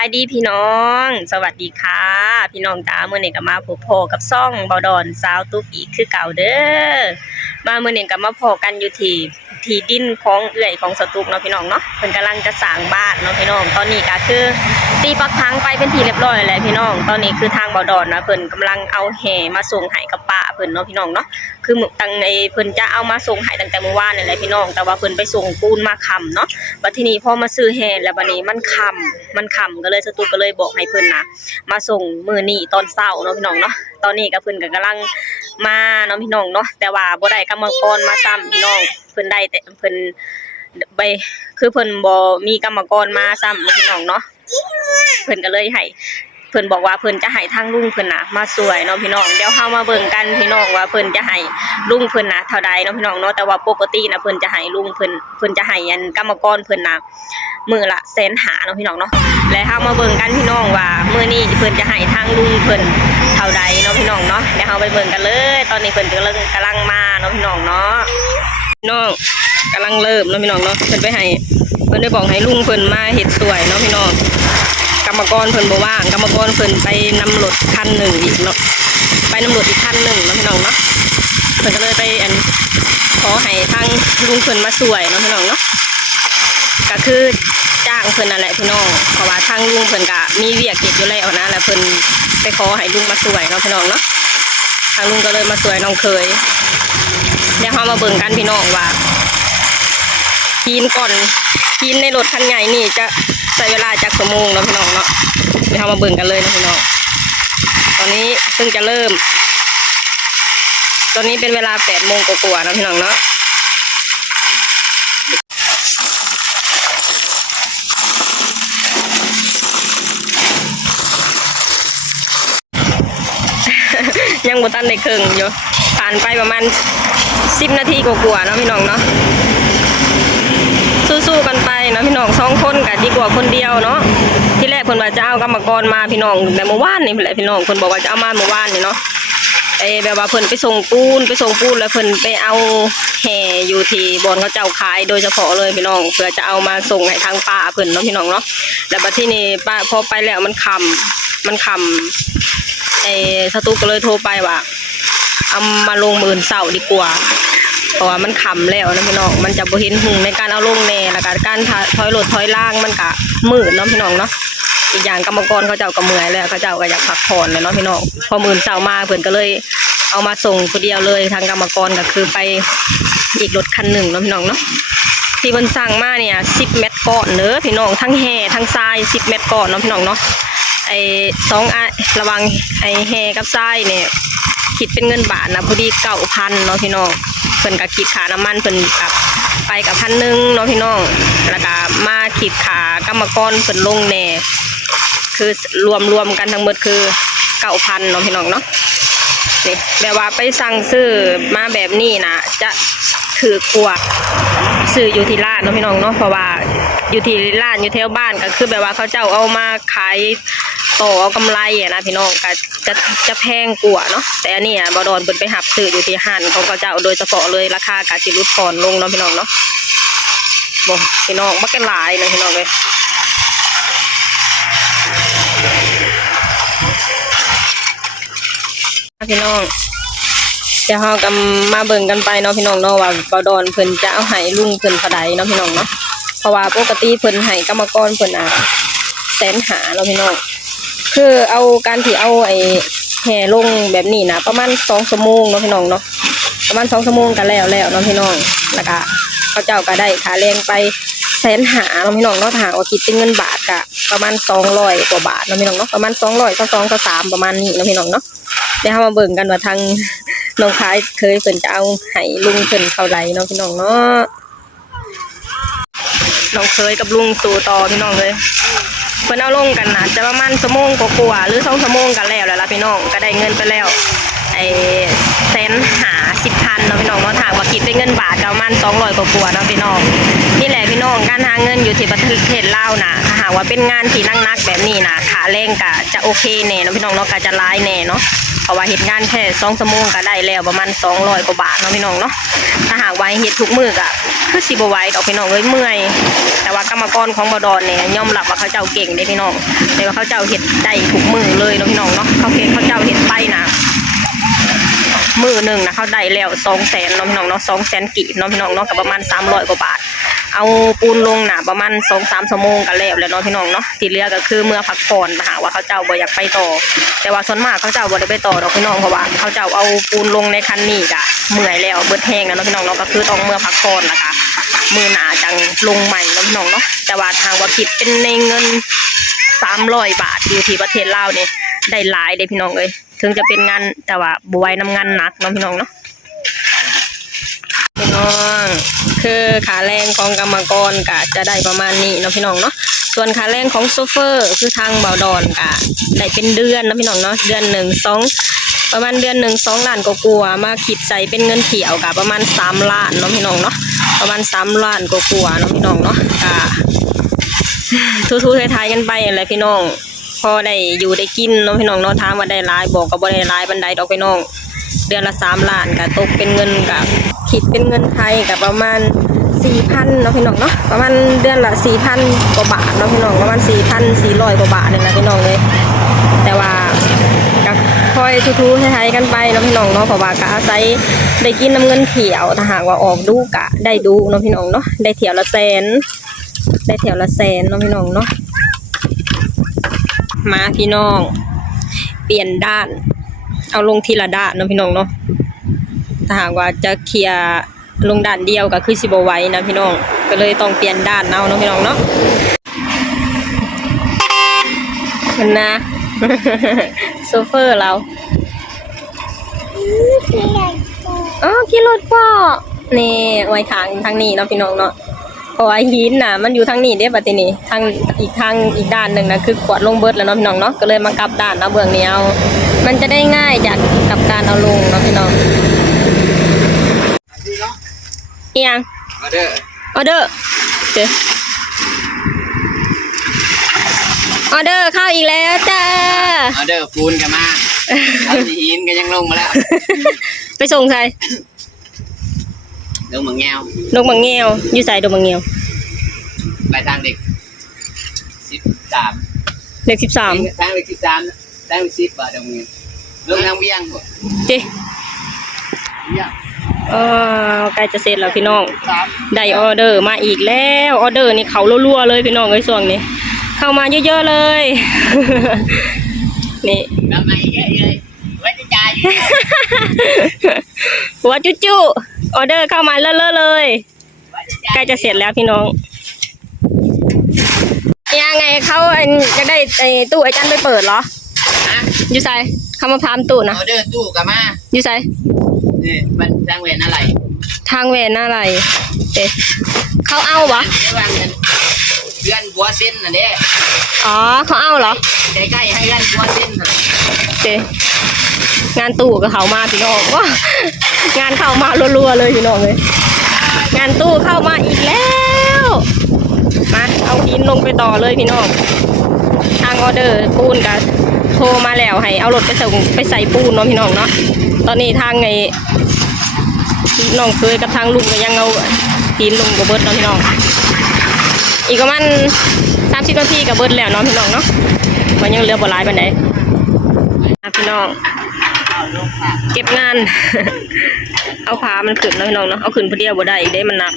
ายดีพี่น้องสวัสดีค่ะพี่น้องตาเมื่อนี้ก็มาพบพ่อกับซ่องเบาดอนสาวตุ๊กอีกคือเก่าเด้อมาเมื่อนี้ก็มาพอกันอยู่ที่ดินของเอื้อยของสตุ๊กเนาะพี่น้องเนาะเพิ่นกำลังจะสร้างบ้านเนาะพี่น้องตอนนี้ก็คือตีปักพังไปเป็นที่เรียบร้อยแล้วพี่น้องตอนนี้คือทางเบาดอนนะเพิ่นกำลังเอาแห่มาส่งให้กับป้าเพิ่นเนาะพี่น้องเนาะคือตั้งในเพิ่นจะเอามาส่งให้ตั้งแต่เมื่อวานนี่แหละพี่น้องแต่ว่าเพิ่นไปส่งปูนมาค่ำเนาะบัดทีนี้พอมาซื้อแห่แล้วบัดนี้มันค่ำก็เลยสตุ๊กก็เลยบอกให้เพิ่นนะมาส่งมื้อนี้ตอนเช้าเนาะพี่น้องเนาะตอนนี้ก็เพิ่นก็กำลังมาเนาะพี่น้องเนาะแต่ว่าบ่ได้กรรมกรมาซ้ำพี่น้องเพิ่นได้แต่เพิ่นไปคือเพิ่นบ่มีกรรมกรมาซ้ำพี่น้องเนาะเพิ่นก็เลยให้เพิ่นบอกว่าเพิ่นจะให้ทางลุงเพิ่นน่ะมาสวยเนาะพี่น้องเดี๋ยวเฮามาเบิ่งกันพี่น้องว่าเพิ่นจะให้ลุงเพิ่นน่ะเท่าใดเนาะพี่น้องเนาะแต่ว่าปกติน่ะเพิ่นจะให้ลุงเพิ่นจะให้อันกรรมกรเพิ่นน่ะมื้อละ150,000เนาะพี่น้องเนาะและเฮามาเบิ่งกันพี่น้องว่ามื้อนี้เพิ่นจะให้ทางลุงเพิ่นเท่าใดเนาะพี่น้องเนาะเดี๋ยวเฮาไปเบิ่งกันเลยตอนนี้เพิ่นกำลังมาเนาะพี่น้องเนาะพี่น้องกำลังเริ่มเนาะพี่น้องเนาะเพิ่นไปให้เพิ่นได้บอกให้ลุงเพิ่นมาเฮ็ดสวยเนาะพี่น้องกรรมกรเพิ่นบ่ว่างกรรมกรเพิ่นไปนำรถคันหนึ่งอีกเนาะไปนำรถอีกคันหนึ่งเนาะพี่น้องเนาะเพิ่นก็เลยไปขอให้ทางลุงเพิ่นมาสวยเนาะพี่น้องเนาะก็คือจ้างเพิ่นนั่นแหละพี่น้องเพราะว่าทางลุงเพิ่นก็มีเวียกเก็บอยู่แล้วนะแล้วเพิ่นไปขอให้ลุงมาสวยเนาะพี่น้องเนาะทางลุงก็เลยมาสวยน้องเคยเดี๋ยวเฮามาเบิ่งกันพี่น้องว่ากินในรถคันใหญ่นี่จะใช้เวลาจักชั่วโมงเนาะพี่น้องเนาะเดี๋ยวเรามาเบิ่งกันเลยนะพี่น้องตอนนี้เพิ่งจะเริ่มตอนนี้เป็นเวลา8 โมงกว่าๆนะพี่น้องเนาะยังบ่ทันได้ครึ่งอยู่ผ่านไปประมาณ10 นาทีกว่าๆเนาะพี่น้องเนาะสู้ๆกันไปเนาะพี่น้อง2 คนก็ดีกว่าคนเดียวเนาะที่แรกเพิ่นว่าจะเอากรรมกรมาพี่น้องแต่เมื่อวานนี่แหละพี่น้องเพิ่นบอกว่าจะเอามาเมื่อวานนี่เนาะแบบว่าเพิ่นไปส่งปูนแล้วเพิ่นไปเอาแห่อยู่ที่บ่อนเขาเจ้าขายโดยเฉพาะเลยพี่น้องเพื่อจะเอามาส่งให้ทางป้าเพิ่นเนาะพี่น้องเนาะแล้วบัดที่นี่ป้าพอไปแล้วมันค่ำสตุ๊กก็เลยโทรไปว่าเอามาลงมื้อเช้าดีกว่าเพราะว่ามันค่ำแล้วนะพี่น้องมันจะบ่เห็นหุ่งในการเอาลงแน่แล้วก็การถอยรถถอยล่างมันก็มืดเนาะพี่น้องเนาะอีกอย่างกรรมกรเขาเจ้าก็เมื่อยแล้วเขาเจ้าก็อยากพักผ่อนเลยเนาะพี่น้องพอมื้อเช้ามาเพิ่นก็เลยเอามาส่งคนเดียวเลยทางกรรมกรก็คือไปอีกรถคันหนึ่งเนาะพี่น้องเนาะที่เพิ่นสั่งมาเนี่ย10 เมตรก่อนเด้อพี่น้องทั้งแห่ทั้งทราย10 เมตรก่อนเนาะพี่น้องเนาะระวังแห่กับทรายเนี่ยคิดเป็นเงินบาทนะพอดี9,000เนาะพี่น้องเพิ่นก็คิดค่าน้ำมันเพิ่นกับไปกับ1,000เนาะพี่น้องแล้วก็มาคิดค่ากรรมกรเพิ่นลงแน่คือรวมกันทั้งหมดคือ9,000เนาะพี่น้องเนาะนี่แบบว่าไปสั่งซื้อมาแบบนี้นะจะถือกว่าซื้ออยู่ที่ร้านเนาะพี่น้องเนาะเพราะว่าอยู่ที่ร้านอยู่แถวบ้านก็คือแบบว่าเขาเจ้าเอามาขายต่อเอากำไรอ่ะนะพี่น้องก็จะแพงกว่าเนาะแต่อันนี้บดอนเปิดไปหับซื้ออยู่ที่ห้างเขาเจ้าโดยเฉพาะเลยราคากะสิลดก่อนลงเนาะพี่น้องเนาะบอกพี่น้องมักกันหลายนะพี่น้องเลยพี่น้องเดี๋ยวเราก็มาเบิ่งกันไปเนาะพี่น้องเนาะว่าบดอนเพิ่นจะเอาให้ลุงเพิ่นเท่าใดเนาะพี่น้องเนาะเพราะว่าปกติเพิ่นให้กรรมกรเพิ่น150,000เนาะพี่น้องคือเอาการที่เอาแห่ลงแบบนี้นะประมาณ2 ชั่วโมงเนาะพี่น้องเนาะประมาณ2 ชั่วโมงกันแล้วเนาะพี่น้องแล้วก็เขาเจ้าก็ได้ค่าแรงไป150,000เนาะพี่น้องเนาะถ้าว่าคิดเป็นเงินบาทก็ประมาณ200 กว่าบาทเนาะพี่น้องเนาะประมาณ200 23ประมาณนี้เนาะพี่น้องเนาะเดี๋ยวเรามาเบิ่งกันว่าทางน้องคายเคยเพิ่นจะเอาให้ลุงเพิ่นเท่าใดเนาะพี่น้องเนาะน้องเคยกับลุงสู่ต่อพี่น้องเลยเพิ่นเอาลงกันนะจะประมาณ1 ชั่วโมงกว่าหรือ2 ชั่วโมงกันแล้วล่ะพี่น้องก็ได้เงินไปแล้ว 150,000เนาะพี่น้องเนาะทางว่าคิดเป็นเงินบาทประมาณ200กว่าๆเนาะพี่น้องนี่แหละพี่น้องการหาเงินอยู่ที่ประเทศลาวนะถ้าหากว่าเป็นงานที่นักๆแบบนี้นะค่าแรงก็จะโอเคแน่เนาะพี่น้องเนาะก็จะหลายแน่เนาะเพราะว่าเฮ็ดงานแค่2 ชั่วโมงก็ได้แล้วประมาณ200กว่าบาทเนาะพี่น้องเนาะถ้าหากว่าเฮ็ดทุกมื้อก็คือสิบ่ไหวดอกพี่น้องเอ้ยเมื่อยแต่ว่ากรรมกรของบ่ดอนเนี่ยยอมรับว่าเขาเจ้าเก่งเด้พี่น้องแต่ว่าเขาเจ้าเฮ็ดได้ทุกมื้อเลยเนาะพี่น้องเนาะเขาเจ้าเฮ็ดไปนะมื้อนึงนะเขาได้แล้ว200,000เนาะพี่น้องเนาะ200,000กีบเนาะพี่น้องเนาะก็ประมาณ300กว่าบาทเอาปูนลงนะประมาณ 2-3 ชั่วโมงก็แล้วเนาะพี่น้องเนาะที่เหลือก็คือเมื่อพักผ่อนหาว่าเขาเจ้าบ่อยากไปต่อแต่ว่าส่วนมากเขาเจ้าบ่ได้ไปต่อดอกพี่น้องเพราะว่าเขาเจ้าเอาปูนลงในคันนี้ก็เมื่อยแล้วเบิดแห้งแล้วเนาะพี่น้องเนาะก็คือต้องเมื่อพักผ่อนนะคะมือหนาจังลงใหม่เนาะพี่น้องเนาะแต่ว่าทางว่าคิดเป็นในเงิน300 บาทอยู่ที่ประเทศลาวนี่ได้หลายเด้พี่น้องเอ้ยถึงจะเป็นงานแต่ว่าบ่ไหวน้ำงานหนักเนาะพี่น้องเนาะพี่น้องคือค่าแรงของกรรมกรก็จะได้ประมาณนี้เนาะพี่น้องเนาะส่วนค่าแรงของโซเฟอร์คือทางเบาดอนก็ได้เป็นเดือนเนาะพี่น้องเนาะเดือน1-2ประมาณเดือน2 ล้านกว่าๆมาคิดใส่เป็นเงินเที่ยวก็ประมาณ3 ล้านเนาะพี่น้องเนาะประมาณ3 ล้านกว่าๆเนาะพี่น้องเนาะก็ทูๆไทยๆกันไปอะไรพี่น้องพอได้อยู่ได้กินเนาะพี่น้องเนาะถามว่าได้หลายบอกก็บ่ได้หลายปานใดดอกพี่น้องเดือนละ3 ล้านก็ตกเป็นเงินก็คิดเป็นเงินไทยก็ประมาณ 4,000 เนาะพี่น้องเนาะประมาณเดือนละ 4,000 กว่าบาทเนาะพี่น้องประมาณ 4,400 กว่าบาทนี่แหละพี่น้องเลยแต่ว่าก็ค่อยทูๆไทยๆกันไปเนาะพี่น้องเนาะเพราะว่าก็อาศัยได้กินน้ำเงินเที่ยวถ้าหากว่าออกดูกะได้ดูเนาะพี่น้องเนาะได้เที่ยวละแสนเนาะพี่น้องเนาะมาพี่น้องเปลี่ยนด้านเอาลงทีละด้านเนาะพี่น้องเนาะถ้าหากว่าจะเคลียร์ลงด้านเดียวก็คือสิบ่ไหวนะพี่น้องก็เลยต้องเปลี่ยนด้านเอาเนาะพี่น้องเนาะนะ โซเฟอร์เราขี่รถพ่อนี่ไว้ทางนี้เนาะพี่น้องเนาะเพราะว่าหินน่ะมันอยู่ทางนี้เด้บัดทีนี้ทางอีกด้านนึงนะคือขวดลงเบิดแล้วเนาะพี่น้องเนาะก็เลยมากลับด้านเอาเบื้องนี้เอามันจะได้ง่ายจากกับการเอาลงเนาะพี่น้องอีหยังออเดอร์เจอออเดอร์เข้าอีกแล้วจ้าออเดอร์ปูนกันมาเอาหินก็ยังลงมาแล้วไปส่งใครดงบางแงวอยู่ใส่ดงบางแงวไปทางเด็ก13เด็ก13ทางเด็ก13ทางเด็ก10บาทดงบางแงวลงทางเวียงบ่เจ้ใกล้จะเสร็จแล้วพี่น้องได้ออเดอร์มาอีกแล้วออเดอร์นี่เขารัวๆเลยพี่น้องเอ้ยช่วงนี้เข้ามาเยอะๆเลยนี่ทำไมเยอะเลยว่าจะจ่ายหัวจุ๊ออเดอร์เข้ามาเลอะๆเลยใกล้จะเสร็จแล้วพี่น้องยังไงเขาจะได้ตู้ไอ้จันไปเปิดเหรออยู่ใส่เขามาพามตู้นะออเดอร์ตู้กับมาอยู่ใส่นี่มันทางเวนอะไรเขาเอาวะเดือนบัวเส้นน่ะเด้อ๋อเขาเอาเหรอใกล้ๆให้เดือนบัวเส้นน่ะงานตู้กับเขามาพี่น้องว่างานเข้ามารัวๆเลยพี่น้องเลยงานตู้เข้ามาอีกแล้วมาเอาหินลงไปต่อเลยพี่น้องทางออเดอร์ปูนกับโทรมาแล้วให้เอารถไปใส่ปูนเนาะพี่น้องเนาะตอนนี้ทางไงน้องเคยกับทางลุงก็ยังเอาหินลงกับเบิร์ดเนาะพี่น้องอีกประมาณ30 นาทีกับเบิร์ดแล้วเนาะพี่น้องเนาะมันยังเหลือบ่หลายปานใดพี่น้องเก็บงาน เอาผ้ามันขึ้นเนาะพี่น้องเนาะเอาขึ้นพอเดียวบ่ได้อีกได้มันหนัก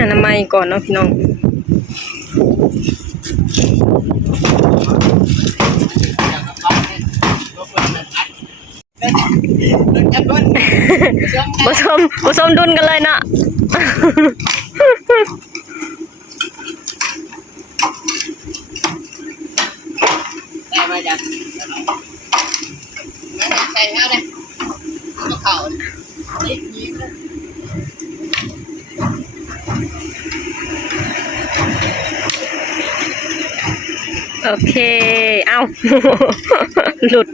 อนามัยก่อนเนาะพี่น้องผสมดุลกันเลยเนาะได้มาจากใส่เอาเลยเข่านี่ยิ้มเลย โอเคเอ้า หลุด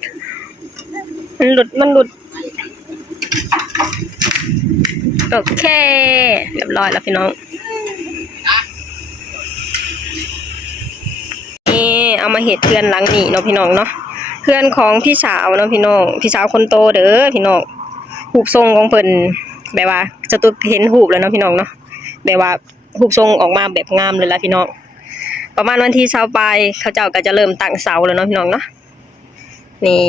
มันหลุดโอเคเรียบร้อยแล้วพี่น้องนี่เอามาเห็ดเพื่อนหลังนี่เนาะพี่น้องเนาะเพื่อนของพี่สาวเนาะพี่น้องพี่สาวคนโตเด้อพี่น้องหูปทรงของเพิ่นแบบว่าจะตุกเห็นหูปแล้วเนาะพี่น้องเนาะแบบว่าหูปทรงออกมาแบบงามเลยล่ะพี่น้องประมาณวันที่20ปลายเขาเจ้าก็จะเริ่มตั้งเสาแล้วเนาะพี่น้องเนาะนี่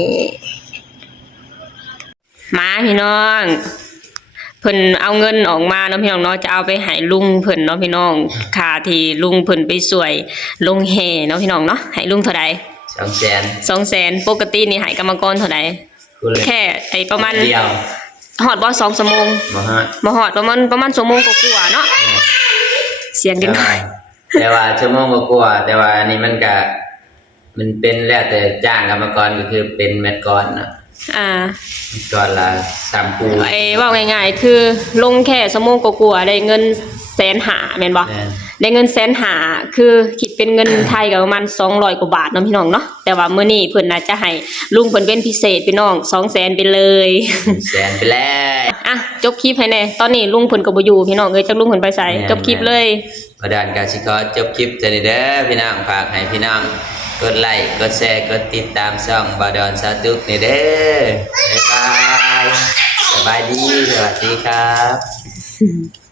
มาพี่น้องเพิ่นเอาเงินออกมาเนาะพี่น้องเนาะจะเอาไปให้ลุงเพิ่นเนาะพี่น้องค่าที่ลุงเพิ่นไปช่วยลงแห่เนาะพี่น้องเนาะให้ลุงเท่าใด200,000ปกตินี่ให้กรรมกรเท่าใดแค่ไอ้ประมาณเดียว ฮอดบ่2ชั่วโมงบ่ฮอดประมาณชั่วโมงกว่าๆเนาะเสียงดัง แต่ว่าชั่วโมงกว่าแต่ว่าอันนี้มันก็มันเป็นแล้วแต่จ้างกรรมกรก็คือเป็นเม็ดก้อนเนาะก้อนละ3ปูว่าง่ายๆคือลงแค่ชั่วโมงกว่าๆได้เงิน150,000แม่นบ่ได้เงิน150,000คือคิดเป็นเงินไทยก็ประมาณ200กว่าบาทเนาะพี่น้องเนาะแต่ว่ามื้อนี้เพิ่นน่าจะให้ลุงเพิ่นเป็นพิเศษพี่น้อง 200,000 ไปเลย100,000ไปเลยจบคลิปให้แน่ตอนนี้ลุงเพิ่นก็บ่อยู่พี่น้องจักลุงเพิ่นไปไสจบคลิปเลยบ่ดานก็สิขอจบคลิปจังนี้เด้อพี่น้องฝากให้พี่น้องกดไลค์กดแชร์กดติดตามช่องบาดอนซาตุกนี่เด้อบ๊ายบายสบายดีสวัสดีครับ